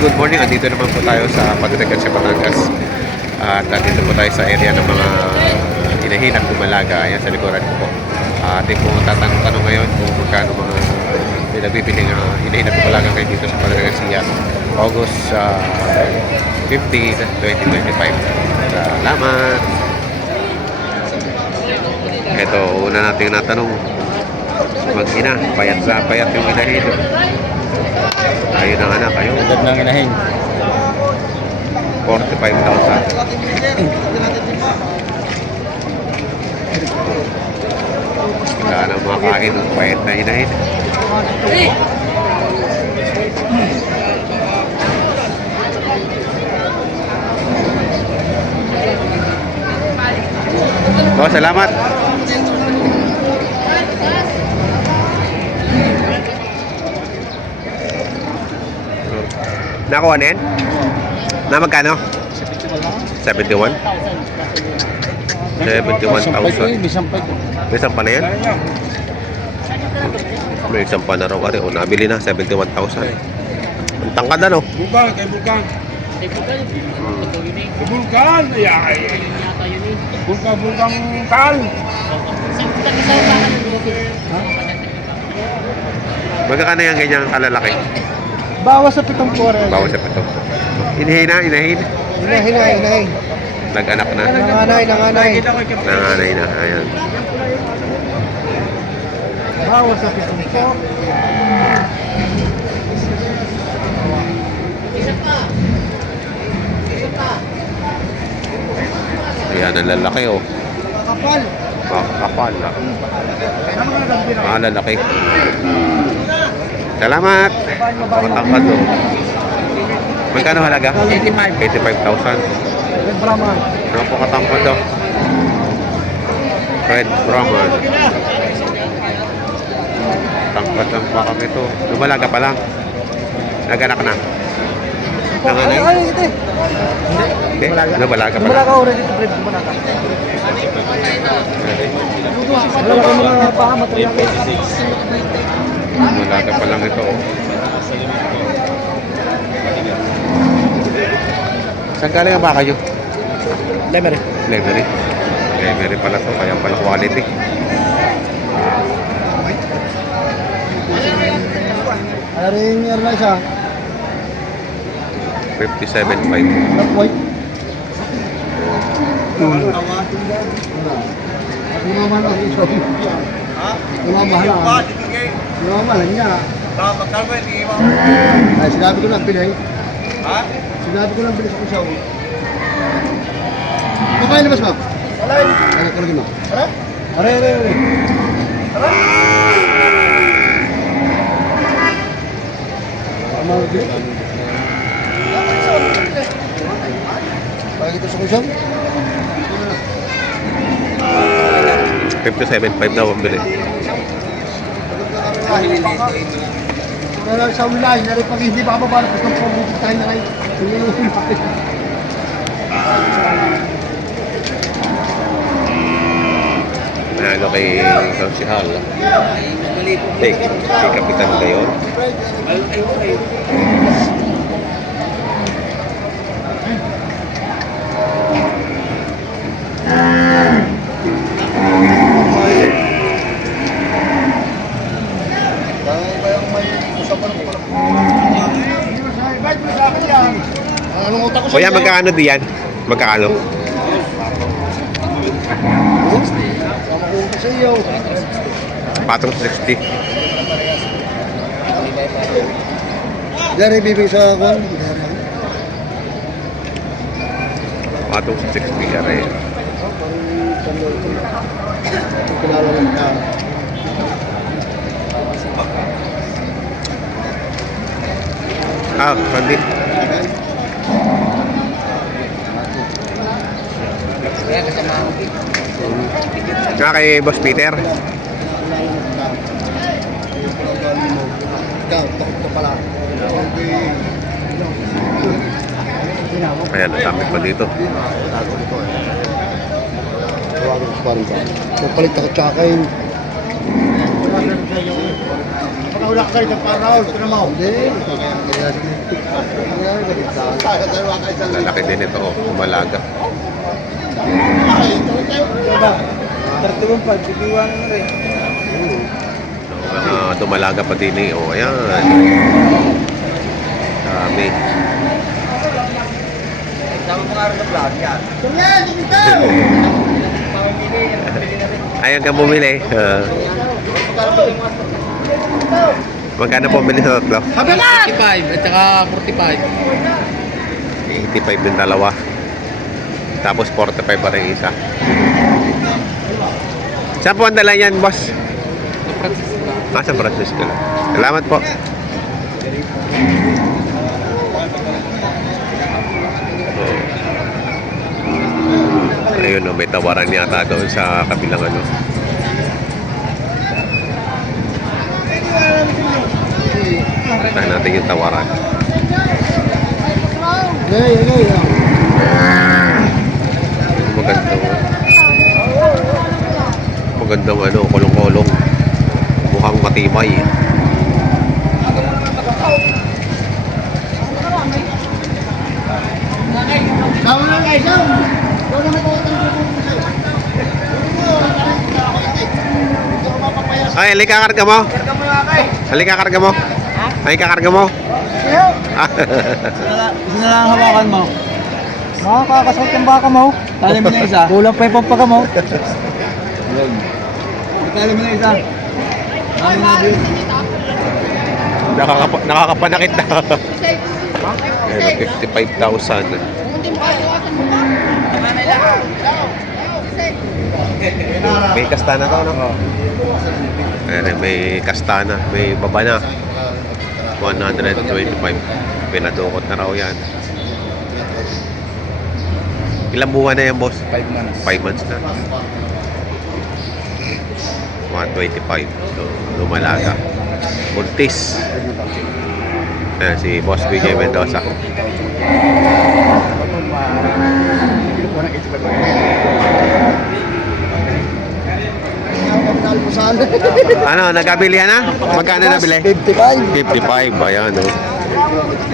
good morning. Andito naman po tayo sa Padregan sa Batangas. At andito po tayo sa area ng mga hinahinang dumalaga. Ayan sa likuran ko po. Uh, ating po tatanong-tanong ngayon kung magkano mga pinagbibili ng uh, hinahinang dumalaga kayo dito sa Padregan siya. August uh, 15, 2025. Salamat! Ito, una nating natanong. Mag-ina, payat sa payat yung inahin. Ayun ang anak, ayun. Agad ng inahin. 45,000. Wala na makakain ng payat na hinahin. Oh, salamat. Nakuha na yan? Na magkano? 71? 71,000. Bisang pa ito. May isang pa na yan? May isang pa na raw. Ari, oh, nabili na. 71,000. Ang tangkad ano? Bukan, kay Bukan. Kay Bukan, ay ay. Bukan, Bukan, Kal. Magkakano yung ganyan kalalaki? Bawas sa pitong pore. Bawas sa pito. Inahin na, inahin. Hinahin, hinahin, hinahin. Nag-anak na. Nanganay, nanganay. Nanganay na. Ayan. Bawas sa pitong pore. Ayan, ang lalaki oh. Kapal. Kapal. ah. Nagambira? Ah, lalaki. Salamat. Pakatangkad oh. Magkano halaga? 85. 85,000. Red Brahman. Napakatangkad oh. Red Brahman. Tangkad ang baka ito. Lumalaga pa lang. Naganak na. Nanganay? Ay, ito. Hindi. Lumalaga pa lang. ka already to. Wala ka. Wala ka mga paha material. Lumalaga pa lang ito oh. Saan galing ang baka nyo? Lemery. Lemery. Lemery pala to, kaya pala quality. Ano rin yung na siya? 57.5. Top white. Ano naman ang iso? Ano? Ano niya? Ay, sinabi ko lang pinay. Ha? Sinabi ko lang bilis ako siya. Makain na ba ma'am? Wala. Anak ko lagi mo. Tara. Aray, aray, aray. Tama din. Bakit ito sa kusang? 57.5 daw ang bili. Kaya sa ulay, nari pag hindi pa babalik, gusto ko pumunta tayo na kayo. Nalo kay Council Eh, kay Kapitan Gayon. Anong utak ko sa Kuya, magkano diyan? Magkano? Sa iyo. Patong 60. Dari bibig sa kwan. Patong 60. Aray. Kilala mo na. Ah, pandi. Nga kay Boss Peter. Ka. Ayan, ang dami pa dito. Tawagan ko pa rin ba? Magpalit ako tsaka kain. Naulak kayo ng paraol. Ito naman. Hindi. Kaya kaya gaganda. Lalaki din ito, oh. Umalaga. Tartibong pa. Bibiwan na rin. Ah, dumalaga pa din eh. Oh, ayan. Dami. Tama mo nga rin ng vlog yan. Ayan ka bumili. Ah. magkano bumili sa tatlo? 55 at saka 45. 85 yung dalawa. Tapos 45 pa rin isa. Saan po ang dala yan, boss? Ah, San Francisco lang. Salamat po. Oh. Ayun, no, may tawaran yata doon sa kabilang ano. Tayo natin yung tawaran. Hey, hey, Magandang magandang ano, kulong-kulong. Mukhang matibay. Guys, ko sa'yo. Ay, halika karga mo. Karga mo kay. Halika karga mo. Ay, kakarga mo. Ah, na lang hawakan mo. Makakakasot yung baka mo. Tali mo na isa. Kulang pa yung pampaga mo. Yun. Tali mo na isa. Ano na yun? nakakapa, nakakapanakit na. Ayun, 55,000. May kastana to, no? Ayun, may kastana. May baba na. 125. Pinadukot na raw yan. Ilang buwan na yan, boss? 5 months. 5 months na. 125. So, lumalaga. Buntis. Ayan, si Boss BJ Mendoza. Ano, nagkabili ka na? Magkano nabili? 55. 55. Ayan, oh.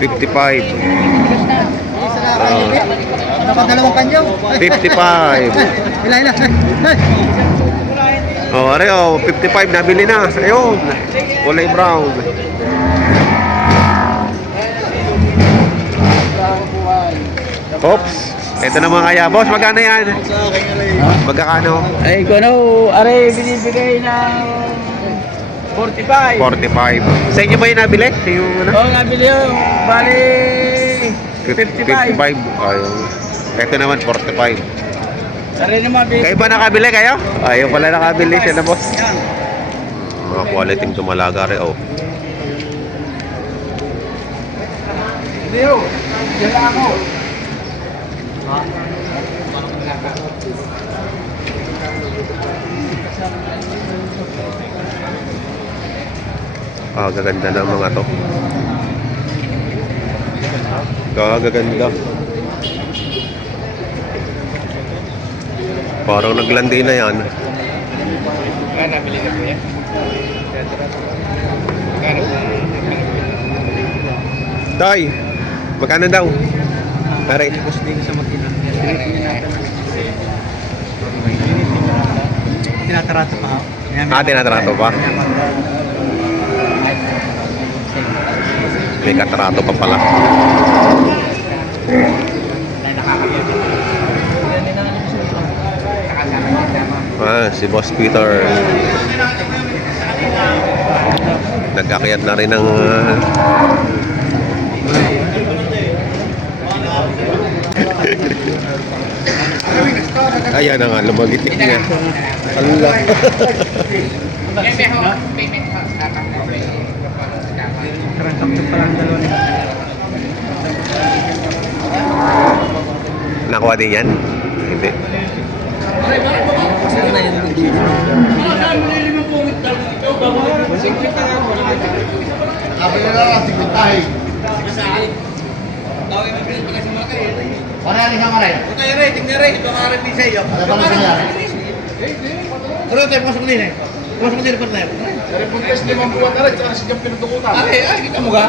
55. Nakadalawang kanyaw. 55. Ilan, ilan. Oh, are, oh, 55 nabili na. Ayun. Kulay brown. Oops. Ito naman kaya. Boss, magkano yan? Magkakano? Ay, kung ano, aray, binibigay ng 45. 45. Sa inyo ba yung nabili? Yung ano? Oo, nabili yun. Bali, 55. 55. Ayun. Ito naman 45. Aray naman, bin- Kayo ba nakabili kayo? Ayun pala nakabili siya na boss. Yan. Mga quality tumalaga rin. Oh. Yun. Yan lang ako. Ah, gaganda ng mga to. Gagaganda. Parang naglandi na yan. Nabili ka po yan. Tay, magkano daw? Pare, Gusto din sa makina. Tinatarato pa. ah, tinatrato pa? May katrato pa pala. Ah, si Boss Peter. Nagkakayat na rin ng ah, Ayan na nga, lumagitik niya. Allah. Nakuha din yan? Hindi. Rin ka maray. Okay, Ray, tingnan Ray. Ito ang RFP sa iyo. Ano ba nangyari? Pero tayo, pumasok din eh. Pumasok din pa tayo. Dari puntes limang buwan na rin, tsaka si Jam pinutukutan. Ay, ay, kita mo ka?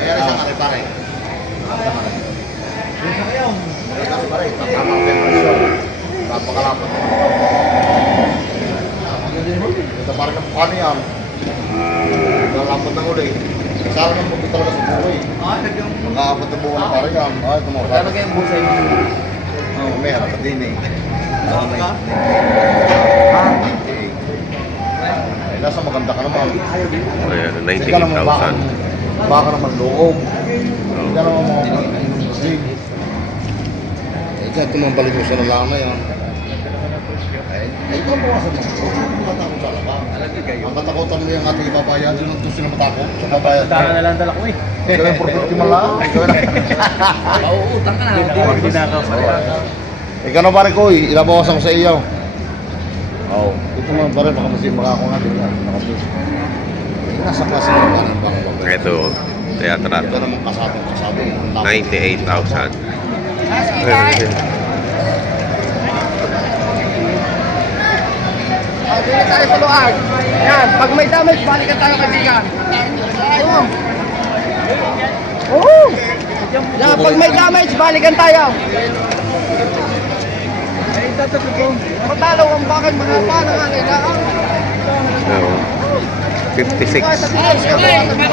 Kaya rin sa kare pare. Pare, tama ang petrasyon. Napakalapot. Ito parang ng mukha niya. Nakalapot ng uli. Sana nang magpunta talaga sa buhay. Mag-aabot ng buwan na pare yan. Ay, tumawag. Kaya magkaya yung busa yun. Oo, may harap din eh. Ano ka? Ay, nasa maganda ka naman. Ayan, Hindi ka naman baka, 98,000. baka naman loob. Hindi ka naman mga Muslim. Eh, tumambalik mo sa nalang na yan. Ay, ikaw mo. Huwag mo matakot sa labang. Ang katakutan mo yung ating ibabayad, yun ang gusto na matakot sa babayad. Dara na lang dala ko eh. Ikaw yung. Ikaw yung- Pauutang ka na. Hindi na ako Ikaw na pare ko, ilabawasan ko sa iyo. Oo. Ito naman pare, baka mas yung makako nga. Nakapis. Nasa klase ng parang bang babayad. Ito, teatrato. Ito naman kasabong kasabong. 98,000. Dito tayo sa luag. Yan, pag may damage, balikan tayo kaibigan. Oo. Oo. Yan, pag may damage, balikan tayo. Ay, ko. Matalo ang bakit mga paano nga kailangan. Oo. 56. Ay,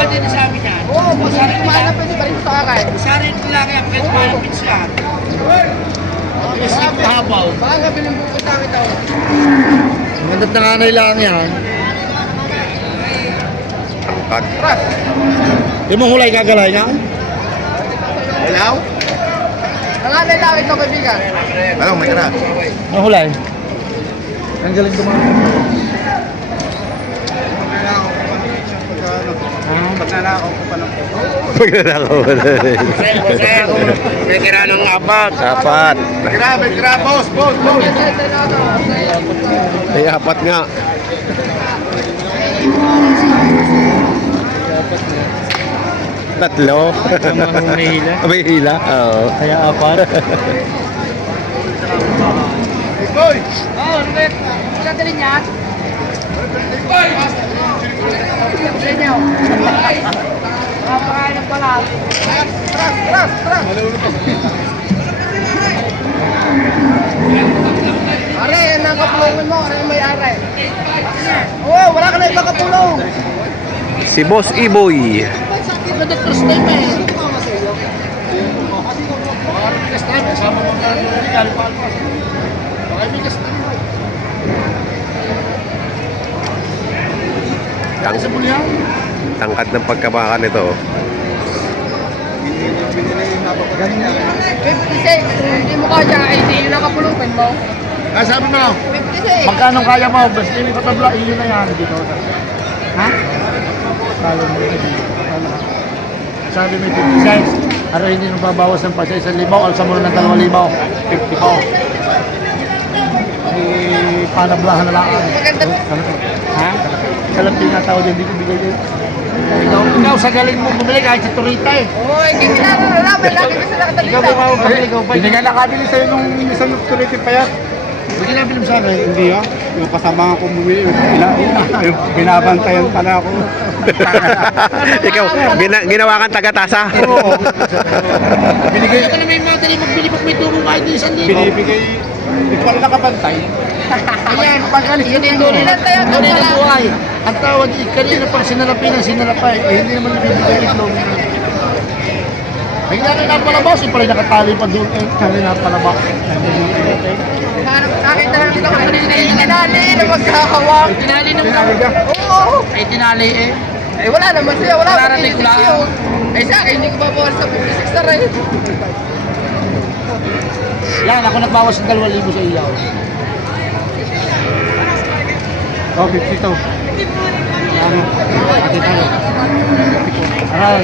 din sa amin yan. Oo, hindi kumahanap, pwede pa rin sa akin. Sarin ko lang yan, pwede malapit siya. Isip habaw. Baka nga binibukod namin daw. Magandang nanganay lang yan. Angkat. Yung mong hulay kagalay niya? Ilaw? Nanganay lang ito kaibigan. Ano, may kana? Ang hulay. Ang galing dumaan. Magnanakaw mo na rin. May kira ng apat. Apat. Grabe, grabe, boss, boss, boss. Ay, apat nga. Tatlo. May hila. May hila? Oo. Kaya apat. Boy! Oo, ano ba? Saan din yan? Senyo. Kapakain ng pala. Tras, tras, tras. Are, yan ang kapulungan mo. Ano yung may are? Oo, wala ka na ibang kapulong. Si Boss Iboy. Sakit na Dr. Steve eh. Tang tangkad ng pagkabaka nito. 56. Kung hindi mo kaya, eh, hindi yun ang kapulungan mo. Ah, sabi mo, 56. magkano kaya mo? Basta hindi patabla, iyo na yan. Dito. Ha? Kala mo yun. Sabi mo 56. Ano hindi nang babawas ng pa sa isang limaw, alsa mo na ng dalawang limaw. 50 po. Eh, panablahan na lang. Maganda. Ha? Salam tinatawag din dito bigay din. Ikaw, ikaw sa galing mo bumili kahit sa Turita eh. Oo, hindi kilala na namin. Lagi ko sila Ikaw katalita. bumawa pa ikaw pa. Hindi nga nakabili sa'yo nung isang Turita pa yan. Hindi na bilim sa akin. Hindi ah. Yung kasama ko bumili, ila, yung binabantayan pala ako. Ikaw, gina, ginawa kang tagatasa. Oo. Binigay, ka na may madali magbili pag may tubo kahit di isang libo. binibigay, hindi pala nakabantay. Ayan, pag alis ka dito. Ilan tayo ito Kanina pala? buhay. Ang tawag, eh, kanina pang sinalapin ang sinalapay. Eh, hindi naman nabibigay itlog. Ay, nga na palabas. Yung pala nakatali pa doon. Eh, kanina palabas. Parang nakita lang kanina yung tinali na magkakawak. Tinali ng Tinali ka? Oo. Ay, tinali eh. Eh wala naman siya, wala lang. yun. Eh sa akin, hindi ko babawas sa 56 na rin. Yan, ako nagbawas ng 2,000 sa ilaw. Oh, 52. Ano? Tayo. Aray,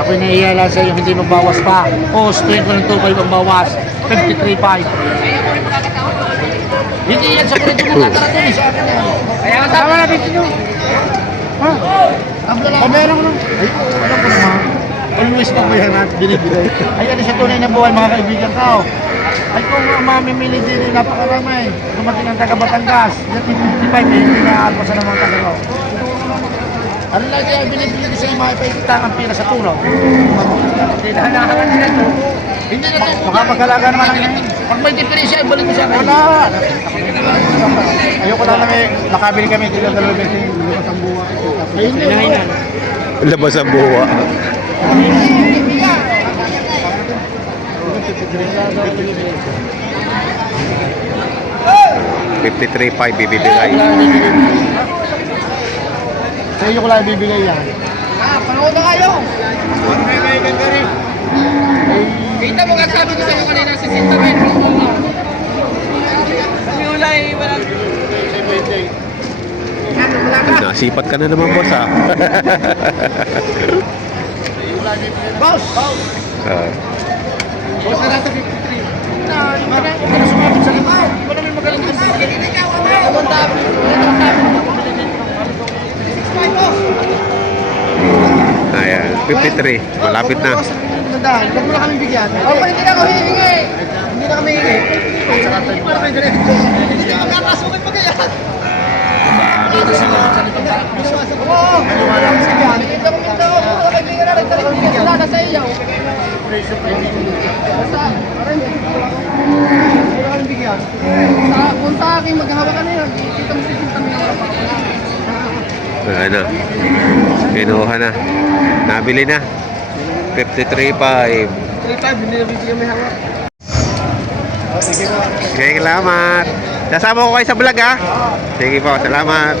ako'y nahiya sa iyo, hindi magbawas pa. Oh, strain ko ng 2,500 ang bawas. 53,500. Hindi yan sa kurito mo tatara doon eh. Kaya nga Tama na, 52. Ha? Pamera ko lang. Ay, alam ko naman. Always na ba yan at binibigay? Ay, ano sa tunay na buhay mga kaibigan ko. Ay kung uh, mamimili din, napakarami. Dumating ang taga Batangas. Yan 55 eh, hindi na ako sa namang taga Ro. Ano lang kaya binibili ko sa iyo mga paikita ang pila sa tulong? Hindi na hanahangan nila ito. Hindi na ito. Baka magkalaga naman ang ngayon. Pag may diferensya, balik ko sa akin. Wala. Ayoko lang namin, nakabili kami kilo dalawang beses. Lumabas ang buwa. Labas ang buwa. Fifty-three five bibibigay. Sa iyo ko lang bibigay yan. Ah, panood na kayo. Kita mo nga sabi ko sa iyo kanina, si Sinta Rin. Kami ulay, walang... Ano, wala ka? Nasipat ka na naman, boss, ah. Boss! Ah. Boss na natin 53. Na, na? Ka na sumabit sa lima. Di ba namin magaling tabi. Ayan, 53. Malapit na. Tandaan, huwag mo na kami bigyan. Oh, pa hindi na ako hihingi. Hindi na kami hihingi. Hindi pa naman ganun. Hindi ka kakasukin pa kaya. Minta ako. Mga kaibigan na rin talagang bigyan. Wala na sa iyo. Ko. Sa, kung sa akin maghahawa ka na yun, kita mo siya kami ng na. Kinuha na. Nabili na. 53.5. 3-5, hindi na bibigyan may hawak. Okay, salamat. Kasama ko kayo sa vlog, ha? Sige po, salamat.